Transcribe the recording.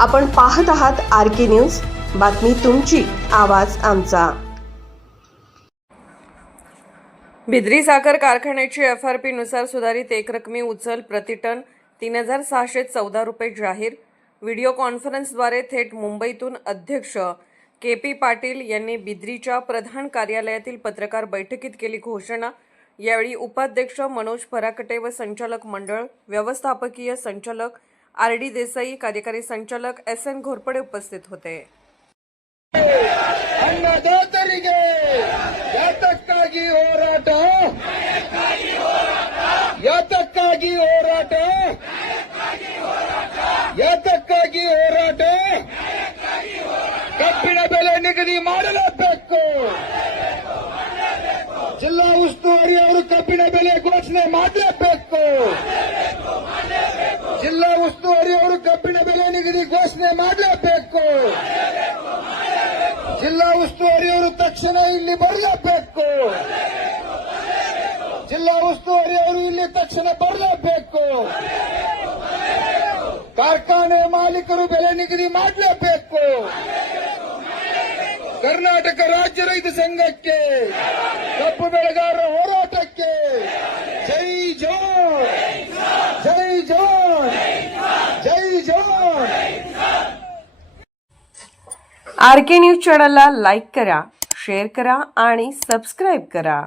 आपण पाहत आहात RK न्यूज, बातमी तुमची, आवाज आमचा। बिद्री साखर कारखान्याची FRP नुसार सुधारित एकरकमी उचल प्रतिटन 3614 रुपये जाहीर। व्हिडिओ कॉन्फरन्सद्वारे थेट मुंबईतून अध्यक्ष KP पाटील यांनी बिद्रीच्या प्रधान कार्यालयातील पत्रकार बैठकीत केली घोषणा। यावेळी उपाध्यक्ष मनोज फराकटे व संचालक मंडळ, व्यवस्थापकीय संचालक RD देसाई, कार्यकारी संचालक SN घोरपडे उपस्थित होते। ಅನ್ನದಾತರಿಗೆ ಯಾತಕ್ಕಾಗಿ ಹೋರಾಟ ಯಾತಕ್ಕಾಗಿ ಹೋರಾಟ ಯಾತಕ್ಕಾಗಿ ಹೋರಾಟ ಕಬ್ಬಿನ ಬೆಲೆ ನಿಗದಿ ಮಾಡಲೇಬೇಕು। ಜಿಲ್ಲಾ ಉಸ್ತುವಾರಿ ಅವರು ಕಬ್ಬಿನ ಬೆಲೆ ಘೋಷಣೆ ಮಾಡಲೇಬೇಕು। ಜಿಲ್ಲಾ ಉಸ್ತುವಾರಿ ಅವರು ಕಬ್ಬಿನ ಬೆಲೆ ನಿಗದಿ ಘೋಷಣೆ ಮಾಡಲೇಬೇಕು। ಜಿಲ್ಲಾ ಉಸ್ತುವಾರಿ ಅವರು ತಕ್ಷಣ ಇಲ್ಲಿ ಬರಲೇಬೇಕು। ಜಿಲ್ಲಾ ಉಸ್ತುವಾರಿ ಅವರು ಇಲ್ಲಿ ತಕ್ಷಣ ಬರಲೇಬೇಕು। ಕಾರ್ಖಾನೆ ಮಾಲೀಕರು ಬೆಲೆ ನಿಗದಿ ಮಾಡಲೇಬೇಕು। ಕರ್ನಾಟಕ ರಾಜ್ಯ ರೈತ ಸಂಘಕ್ಕೆ, ಕಬ್ಬು ಬೆಳೆಗಾರರ ಹೋರಾಟಕ್ಕೆ ಜೈ ಜವಾನ್, ಜೈ ಜವಾನ್, जय जवान। RK न्यूज चॅनलला लाईक करा, शेअर करा आणि सबस्क्राईब करा।